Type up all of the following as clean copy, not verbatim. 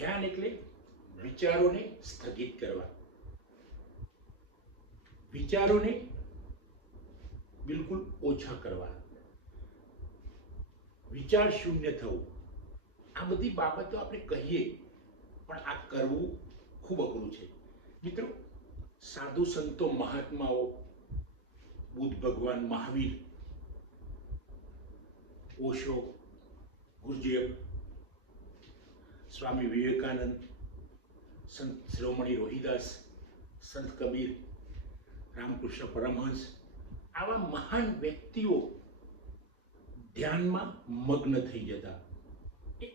ધ્યાન એટલે વિચારોને સ્થગિત કરવા, વિચારોને બિલકુલ ઓછા કરવા, વિચાર શૂન્ય થવું. આ બધી બાબતો આપણે કહીએ પણ આ કરવું ખૂબ અઘરું છે. મિત્રો, સાધુ સંતો, મહાત્માઓ, બુદ્ધ ભગવાન, મહાવીર, ઓશો, ગુરુદેવ, સ્વામી વિવેકાનંદ, સંત શિરોમણી રોહિદાસ, સંત કબીર, રામકૃષ્ણ પરમહંસ, આવા મહાન વ્યક્તિઓ ધ્યાનમાં મગ્ન થઈ જતા.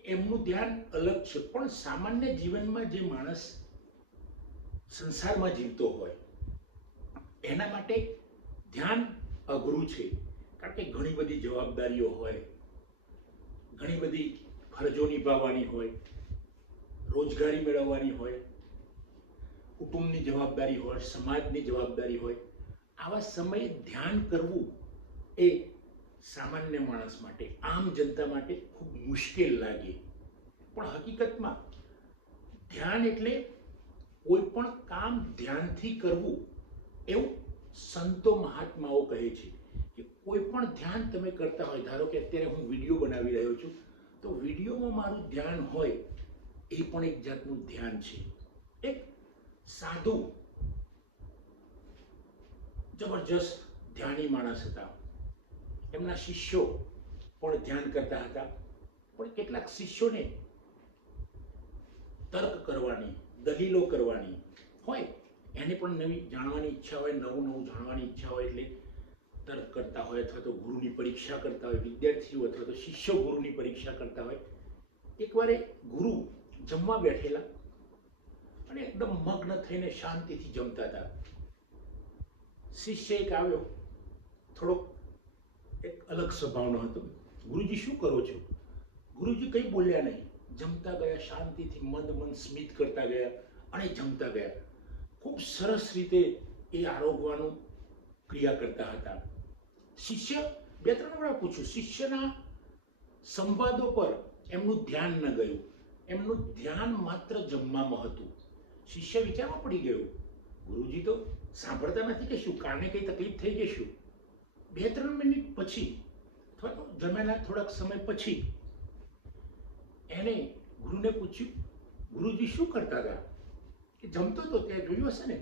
એમનું ધ્યાન અલગ છે, પણ સામાન્ય જીવનમાં જે માણસ સંસારમાં જીવતો હોય એના માટે ધ્યાન અઘરું છે. કારણ કે ઘણી બધી જવાબદારીઓ હોય, ઘણી બધી ફરજો નિભાવવાની હોય, રોજગારી મેળવવાની હોય, કુટુંબની જવાબદારી હોય, સમાજની જવાબદારી હોય. આવા સમયે ધ્યાન કરવું એ સામાન્ય માણસ માટે, આમ જનતા માટે ખૂબ મુશ્કેલ લાગે. પણ હકીકતમાં ધ્યાન એટલે કોઈ પણ કામ ધ્યાનથી કરવું, એવું સંતો મહાત્માઓ કહે છે. કે કોઈ પણ ધ્યાન તમે કરતા હોય, ધારો કે અત્યારે હું વિડીયો બનાવી રહ્યો છું, તો વિડીયોમાં મારું ધ્યાન હોય એ પણ એક જાતનું ધ્યાન છે. એક સાધુ જબરજસ્ત ધ્યાની માણસ હતા. એમના શિષ્યો પણ ધ્યાન કરતા હતા, પણ કેટલાક શિષ્યોને તર્ક કરવાની, દલીલો કરવાની હોય, એને પણ નવી જાણવાની ઈચ્છા હોય, નવું નવું જાણવાની ઈચ્છા હોય, એટલે તર્ક કરતા હોય, અથવા તો ગુરુની પરીક્ષા કરતા હોય. વિદ્યાર્થીઓ અથવા તો શિષ્યો ગુરુની પરીક્ષા કરતા હોય. એકવાર ગુરુ જમવા બેઠેલા અને એકદમ મગ્ન થઈને શાંતિથી જમતા હતા. શિષ્ય એક આવ્યો, થોડોક એક અલગ સ્વભાવનો હતો. ગુરુજી, શું કરો છો? ગુરુજી કંઈ બોલ્યા નહીં, જમતા ગયા, શાંતિથી મંદ મંદ સ્મિત કરતા ગયા અને જમતા ગયા. ખૂબ સરસ રીતે એ આરોગવાનું ક્રિયા કરતા હતા. શિષ્ય બે ત્રણ વાર પૂછ્યું, શિષ્યના સંવાદો પર એમનું ધ્યાન ન ગયું, એમનું ધ્યાન માત્ર જમવામાં હતું. શિષ્ય વિચારમાં પડી ગયો, ગુરુજી તો સાંભળતા નથી કે શું, કાને કઈ તકલીફ થઈ કે શું? બે ત્રણ મિનિટ પછી અથવા તો જમ્યાના થોડાક સમય પછી એને ગુરુને પૂછ્યું, ગુરુજી શું કરતા હતા? કે જમતો તો, ત્યાં જોયું હશે ને.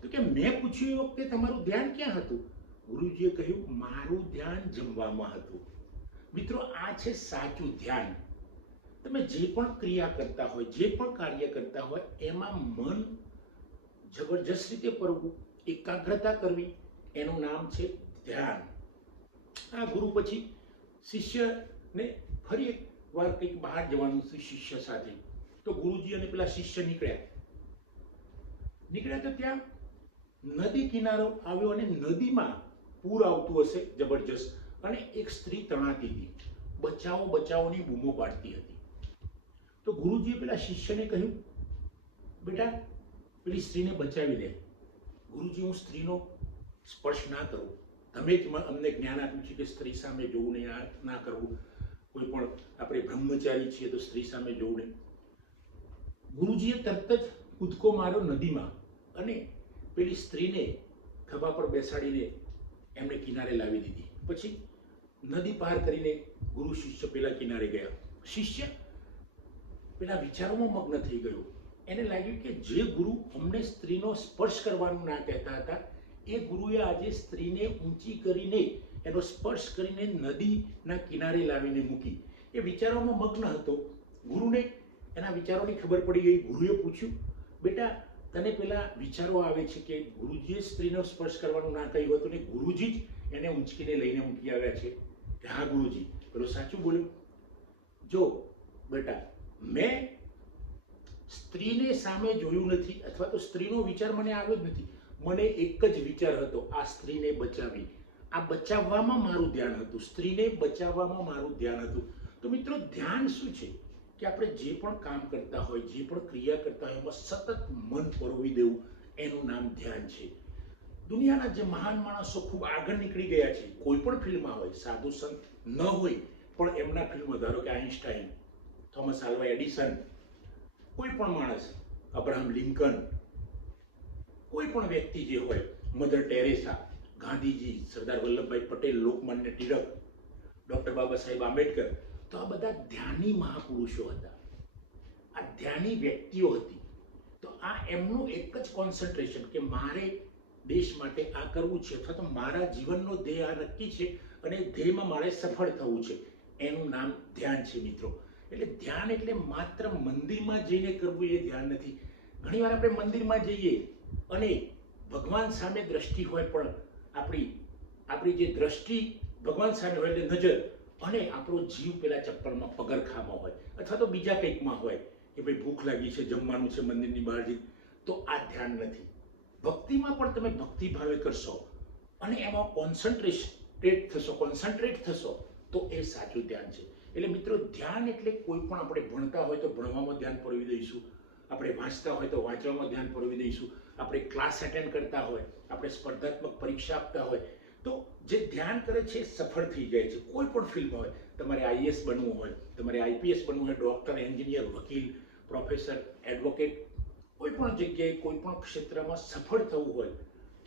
તો કે મેં પૂછ્યું એ વખતે તમારું ધ્યાન ક્યાં હતું? ગુરુજીએ કહ્યું, મારું ધ્યાન જમવામાં હતું. મિત્રો, આ છે સાચું ધ્યાન. તમે જે પણ ક્રિયા કરતા હોય, જે પણ કાર્ય કરતા હોય, એમાં મન જબરજસ્ત રીતે પરવું, એકાગ્રતા કરવી, એનું નામ છે ધ્યાન. આ ગુરુ પછી શિષ્યને ફરી એક વાર કંઈક બહાર જવાનું હતું શિષ્ય સાથે. તો ગુરુજી અને પેલા શિષ્ય નીકળ્યા તો ત્યાં નદી કિનારો આવ્યો અને નદીમાં પૂર આવતું હશે જબરજસ્ત, અને એક સ્ત્રી તણાતી હતી, બચાવો બચાવોની બૂમો પાડતી હતી. તો ગુરુજીએ પેલા શિષ્યને કહ્યું, બેટા પેલી સ્ત્રીને બચાવી લે. ગુરુજી, હું સ્ત્રીનો સ્પર્શ ના કરું, તમે જ અમને જ્ઞાન આપ્યું છે કે સ્ત્રી સામે જોવું નહીં, આ ના કરવું. કોઈ પણ આપણે બ્રહ્મચારી છીએ તો સ્ત્રી સામે જોવું નહીં. ગુરુજીએ તરત જ કૂદકો માર્યો નદીમાં અને પેલી સ્ત્રીને ખભા પર બેસાડીને એમને કિનારે લાવી દીધી. પછી નદી પાર કરીને ગુરુ શિષ્ય પેલા કિનારે ગયા. શિષ્ય પેલા વિચારોમાં મગ્ન થઈ ગયો. એને લાગ્યું કે જે ગુરુ અમને સ્ત્રીનો સ્પર્શ કરવાનું ના કહેતા હતા, એ ગુરુએ આજે સ્ત્રીને ઊંચી કરીને, એનો સ્પર્શ કરીને નદીના કિનારે લાવીને મૂકી. એ વિચારોમાં મગ્ન હતો. ગુરુને એના વિચારોની ખબર પડી ગઈ. ગુરુએ પૂછ્યું, બેટા તને પેલા વિચારો આવે છે કે ગુરુજીએ સ્ત્રીનો સ્પર્શ કરવાનું ના કહ્યું હતું ને ગુરુજી જ એને ઊંચકીને લઈને મૂકી આવ્યા છે? કે હા ગુરુજી. પેલો સાચું બોલ્યો, જો બેટા, મેં સ્ત્રીને સામે જોયું નથી, અથવા તો સ્ત્રીનો વિચાર મને આવ્યો જ નથી. મને એક જ વિચાર હતો, આ સ્ત્રીને બચાવી. આ બચાવવામાં મારું ધ્યાન હતું, સ્ત્રીને બચાવવામાં મારું ધ્યાન હતું. તો મિત્રો, ધ્યાન શું છે કે આપણે જે પણ કામ કરતા હોય, જે પણ ક્રિયા કરતા હોય, એમાં સતત મન પરોવી દેવું, એનું નામ ધ્યાન છે. દુનિયાના જે મહાન માણસો ખૂબ આગળ નીકળી ગયા છે, કોઈ પણ ફિલ્ડમાં હોય, સાધુ સંત ન હોય પણ એમના ફિલ્ડમાં, ધારો કે આઈન્સ્ટાઈન, થોમસ આલ્વા એડિસન, કોઈ પણ માણસ, અબ્રાહમ લિંકન, કોઈ પણ વ્યક્તિ જે હોય, mother Teresa, Gandhiji, Sardar Vallabhbhai Patel, Lokmanya Tilak, doctor Baba Saheb Ambedkar, તો આ બધા ધ્યાની મહાપુરુષો હતા, આ ધ્યાની વ્યક્તિઓ હતી. તો આ એમનું એક જ કોન્સન્ટ્રેશન કે મારે દેશ માટે આ કરવું છે, અથવા તો મારા જીવનનો ધ્યેય આ નક્કી છે અને ધ્યેયમાં મારે સફળ થવું છે, એનું નામ ધ્યાન છે મિત્રો. એટલે ધ્યાન એટલે માત્ર મંદિરમાં જઈને કરવું એ ધ્યાન નથી. ઘણીવાર આપણે મંદિરમાં જઈએ અને ભગવાન સામે દ્રષ્ટિ હોય, પણ આપણી જે દ્રષ્ટિ ભગવાન સામે હોય એટલે નજર, અને આપણો જીવ પેલા ચપ્પલમાં પગરખામાં હોય અથવા તો બીજા કંઈકમાં હોય કે ભાઈ ભૂખ લાગી છે, જમવાનું છે, મંદિરની બહાર જઈ, તો આ ધ્યાન નથી. ભક્તિમાં પણ તમે ભક્તિ ભાવે કરશો અને એમાં કોન્સન્ટ્રેટ થશો તો એ સાચું ધ્યાન છે. એટલે મિત્રો, ધ્યાન એટલે કોઈ પણ આપણે ભણતા હોય તો ભણવામાં ધ્યાન પરવી દઈશું, આપણે વાંચતા હોય તો વાંચવામાં ધ્યાન પરવી દઈશું, આપણે ક્લાસ એટેન્ડ કરતા હોય, આપણે સ્પર્ધાત્મક પરીક્ષા આપતા હોય, તો જે ધ્યાન કરે છે એ સફળ થઈ જાય છે. કોઈ પણ ફિલ્ડ હોય, તમારે આઈએએસ બનવું હોય, તમારે આઈપીએસ બનવું હોય, ડૉક્ટર, એન્જિનિયર, વકીલ, પ્રોફેસર, એડવોકેટ, કોઈ પણ જગ્યાએ કોઈ પણ ક્ષેત્રમાં સફળ થવું હોય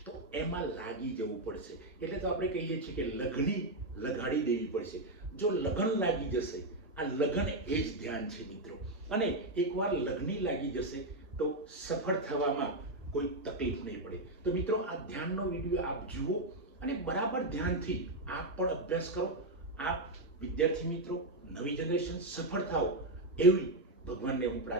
તો એમાં લાગી જવું પડશે. એટલે તો આપણે કહીએ છીએ કે લગણી લગાડી દેવી પડશે. જો લગન લાગી જશે, આ લગન એ જ ધ્યાન છે મિત્રો. અને એકવાર લગની લાગી જશે તો સફળ થવામાં કોઈ તકલીફ નહીં પડે. તો મિત્રો, આ ધ્યાનનો વિડીયો આપ જુઓ અને બરાબર ધ્યાનથી આપ પણ અભ્યાસ કરો. આપ વિદ્યાર્થી મિત્રો, નવી જનરેશન સફળ થાઓ એવી ભગવાનને હું પ્રાર્થના